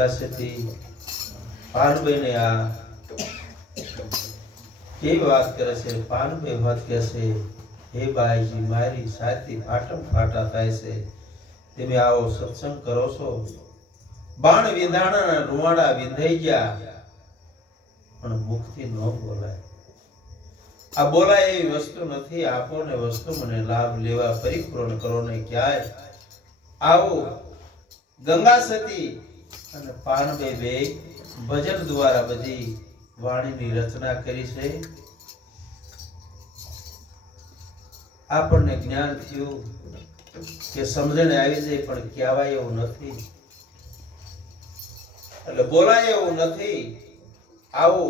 ગંગાસતી પાનભાઈને આ કેવી વાત કરે છે. પાનભાઈ વાત કહે છે, હે બાઈજી મારી સાથી ફાટમ ફાટા થાય છે, તમે આવો સત્સંગ કરો છો. બાણ વિંધાણા રૂવાડા વિંધાઈ ગયા પણ મુખથી ન બોલાય. આ બોલાય એવી વસ્તુ નથી. આપો ને વસ્તુ મને લાભ લેવા પરિપૂર્ણ કરો ને ક્યાંય આવો. ગંગા સતી અને પાનભાઈ બે ભજન દ્વારા બધી વાણીની રચના કરી છે. આપણને જ્ઞાન થયું કે સમજણ આવી જાય પણ કહેવાય એવું નથી, એટલે બોલાય એવું નથી. આવો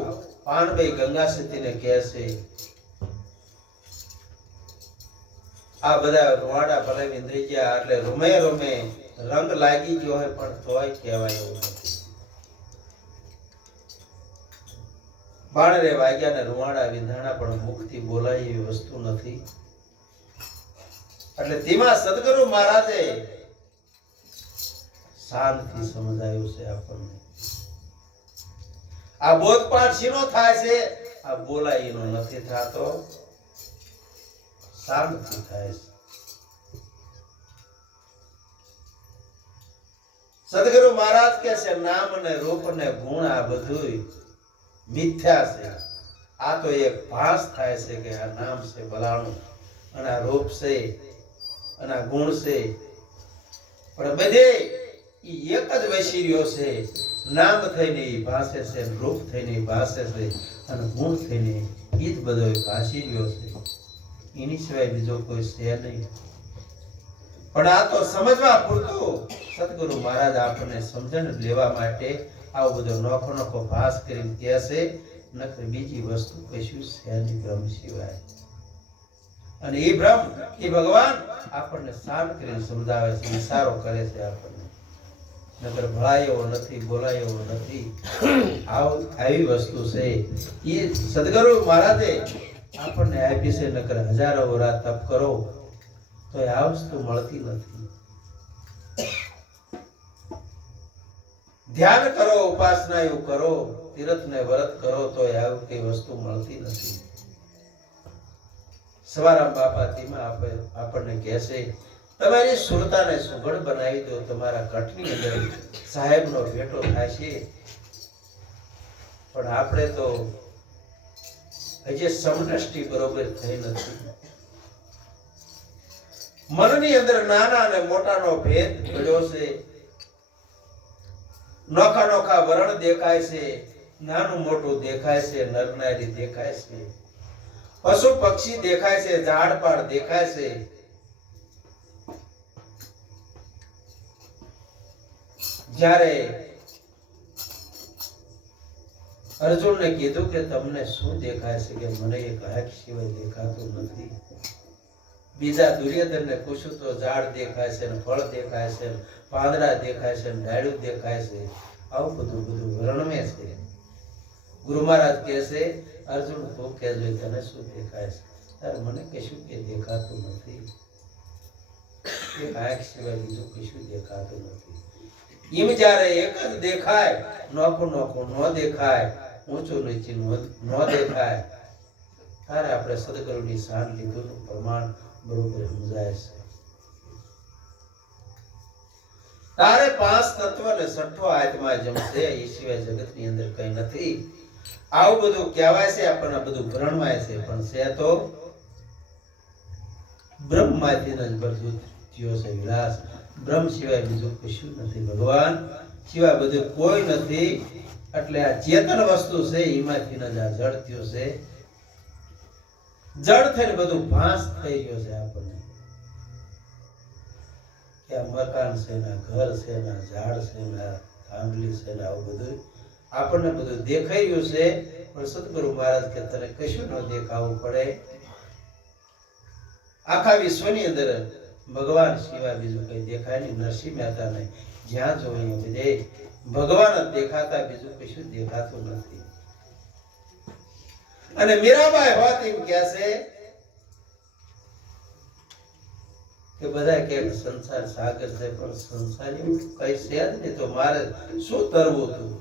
પાનભાઈ ગંગા સતીને કહે છે, આ બધા રૂવાડા ભલે વિંધાઈ ગયા એટલે રૂમે રૂમે રંગ લાગી ગયો હોય પણ તોય કહેવાય એવું નથી. બાણ રે વાગ્યા ને રૂવાડા વિંધાણા પણ મુખથી બોલાય એવી વસ્તુ નથી. એટલે તેમાં સદગુરુ મહારાજે શાંતિ સમજાયું છે આપણને. આ બોધપાઠ શીનો થાય છે? આ બોલાય એનો નથી થતો, શાંતિ થાય છે. સદગુરુ મહારાજ કહે છે, નામ ને રૂપ ને ગુણ આ બધું મિથ્યા છે. આ તો એક ભાસ થાય છે કે આ નામ છે ભલાણું અને આ રૂપ છે અને આ ગુણ છે, પણ બધે ઈ એક જ વસી રહ્યો છે. નામ થઈને ઈ ભાસે છે, રૂપ થઈને ઈ ભાસે છે અને ગુણ થઈને ઈ જ બધો ભાસી રહ્યો છે. એની સિવાય બીજો કોઈ છે નહીં. પણ આ તો સમજવા પૂરતું સદગુરુ મહારાજ આપણને સમજણ લેવા માટે આવો બધો નોખો નોખો ભાસ કરીને કહે છે, નકર બીજી વસ્તુ કશું છે નહીં બ્રહ્મ સિવાય. અને એ બ્રહ્મ એ ભગવાન આપણને શાંત કરીને સમજાવે છે, ઈશારો કરે છે આપણને. નકર ભળાય એવો નથી, બોલાય એવો નથી. આવી વસ્તુ છે એ સદગુરુ મહારાજે આપણને આપી છે. નકર હજારો વર્ષ તપ કરો તો આ વસ્તુ મળતી નથી. ધ્યાન કરો, ઉપાસના એવું કરો, તીર્થ ને વ્રત કરો તો આવી કઈ વસ્તુ મળતી નથી. સવારામ બાપા તેમાં આપણને કહે છે, તમારી સુરતાને સુઘડ બનાવી દો. તમારા કઠની અંદર સાહેબનો ભેટો થાય છે, પણ આપણે તો હજી સમદ્રષ્ટિ બરોબર થઈ નથી. મનની અંદર નાના અને મોટાનો ભેદ પડ્યો છે. નોખા નોખા વર્ણ દેખાય છે, નાનું મોટું દેખાય છે, નર નારી દેખાય છે, પશુ પક્ષી દેખાય છે, ઝાડ પાડ દેખાય છે. જ્યારે અર્જુનને કીધું કે તમને શું દેખાય છે? કે મને એક આંખ સિવાય દેખાતું નથી. બીજા દુર્યોધનને પૂછ્યું તો ઝાડ દેખાય છે, ફળ દેખાય છે, પાંદડા દેખાય છે, ડાળું દેખાય છે. આવું બધું વર્ણવે છે. ગુરુ મહારાજ કહે છે, અર્જુન તું કહેજો તને શું દેખાય છે? ત્યારે મને કશું કે દેખાતું નથી. એક આંખ સિવાય બીજું કશું દેખાતું નથી. એમ જ્યારે એક જ દેખાય, નોખું નોખું ન દેખાય, ઊંચું નીચું ન દેખાય, ત્યારે આપણે સદગુરુની શાન લીધું પ્રમાણ બરોબર સમજાય છે. તારે પાંચ તત્વ ને છઠ્ઠો આત્મા જમશે, એ સિવાય જગતની અંદર કઈ નથી. આવું બધું કહેવાય છે, આપણને બધું ભ્રણવાય છે, પણ છે તો બ્રહ્મમાંથી જ બધું થયો છે વિલાસ. બ્રહ્મ સિવાય બીજું કશું નથી, ભગવાન સિવાય બધું કોઈ નથી. એટલે આ ચેતન વસ્તુ છે એમાંથી જ આ જળ થયો છે. જળ થઈને બધું ભાસ થઈ ગયો છે આપણને. કે આ મકાન છે ને, ઘર છે ને, ઝાડ છે ને, આંબલી છે ને, આવું બધું આપણને બધું દેખાઈ રહ્યું છે. પણ સદગુરુ મહારાજ કે તને કશું ન દેખાવું પડે. આખા વિશ્વની અંદર ભગવાન સિવાય બીજું કઈ દેખાય નહીં. નરસિંહ મહેતા ને જ્યાં જોઈએ બધે ભગવાન જ દેખાતા, બીજું કશું દેખાતું નથી. અને મીરાબાઈ હોત એમ કહે છે કે બધા કે સંસાર સાગર છે, પણ સંસાર એવું કઈ છે જ નહીં. તો મારે શું તરવું હતું,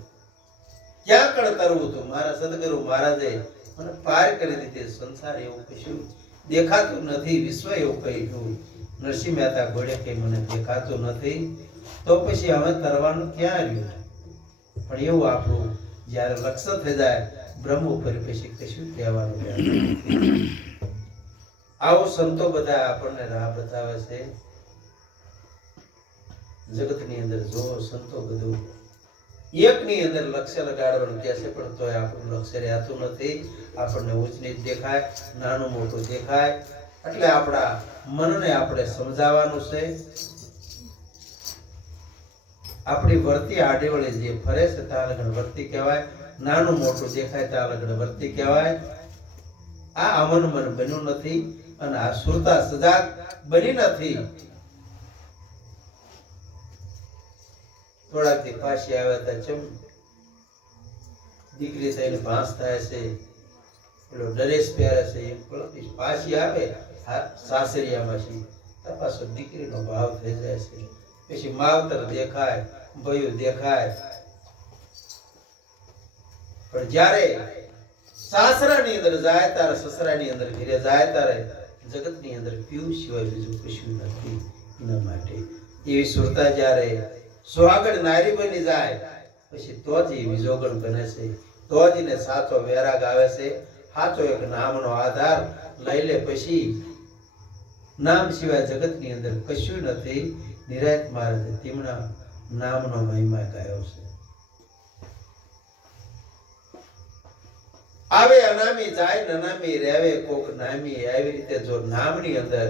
ક્યાં કણ તરવું હતું? મારા સદગુરુ મહારાજે મને પાર કરી દીધી. સંસાર એવું કશું દેખાતું નથી, વિશ્વ એવું કહ્યું. નરસિંહ મહેતા ઘોડે કે મને દેખાતું નથી, તો પછી હવે તરવાનું ક્યાં રહ્યું? પણ એવું આપણું જ્યારે લક્ષ્ય થઈ જાય બ્રહ્મ ઉપર, પછી કશું કહેવાનું નથી. આવો સંતો બધા આપણને રાહ બતાવે છે. જગતની અંદર જો સંતો બધું એકની અંદર લક્ષ્ય લગાડવાનું કહે છે, પણ તોય આપણું લક્ષ્ય રહેતું નથી. આપણને ઊંચ નીચ દેખાય, નાનું મોટું દેખાય. એટલે આપણા મનને આપણે સમજાવવાનું છે. આપણી વર્તી આડેવળી જે ફરે છે ત્યાં લગન વર્તી કહેવાય. નાનું મોટું દેખાય ત્યાં લગન વર્તી કહેવાય. આ અમન મન બન્યું નથી, અને આ સુરતા સજાગ બની નથી. થોડાકથી પાછી આવ્યા હતા, ચમ દીકરી થઈને ભાંસ થાય છે, પેલો ડરેસ પહેરે છે, એમ પાછી આવે સાસરિયામાંથી પાછો દીકરીનો ભાવ થઈ જાય છે. પછી માવતર દેખાય, ભયું દેખાય. પણ જ્યારે સાસરાની અંદર જાય ત્યારે, સસરાની અંદર ઘરે જાય ત્યારે જગતની અંદર પીવું સિવાય બીજું કશું નથી. એના માટે એવી સુરતા જ્યારે સુહાગણ નારી બની જાય પછી તો જ એ વિજોગણ બને છે, તો જ એને સાચો વૈરાગ આવે છે. સાચો એક નામનો આધાર લઈ લે, પછી નામ સિવાય જગતની અંદર કશું નથી. નિરાયત મહારાજે તેમના નામનો મહિમા ગાયો છે. આવે અનામી જાય નનામી રહેવે કોક નામી. આવી રીતે જો નામની અંદર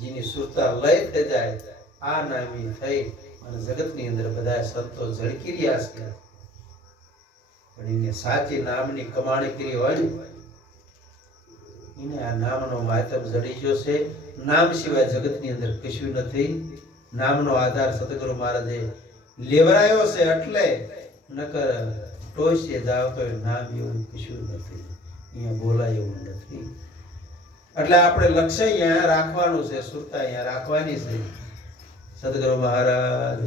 જેની સુરતા લય થઈ જાય, આ નામી થઈ અને જગતની અંદર બધા સંતો ઝળકી રહ્યા છે. પણ એને સાચી નામની કમાણી કરી હોય ને, એને આ નામનો માધ્યમ જડી ગયો છે. નામ સિવાય જગતની અંદર કશું નથી. નામનો આધાર સદગુરુ મહારાજે લેવરાયો છે. એટલે નકર ટોચે જાવ તો નામ એવું કશું નથી, અહીંયા બોલાય એવું નથી. એટલે આપણે લક્ષ્ય અહીંયા રાખવાનું છે, સુરતા અહીંયા રાખવાની છે. સદગુરુ મહારાજ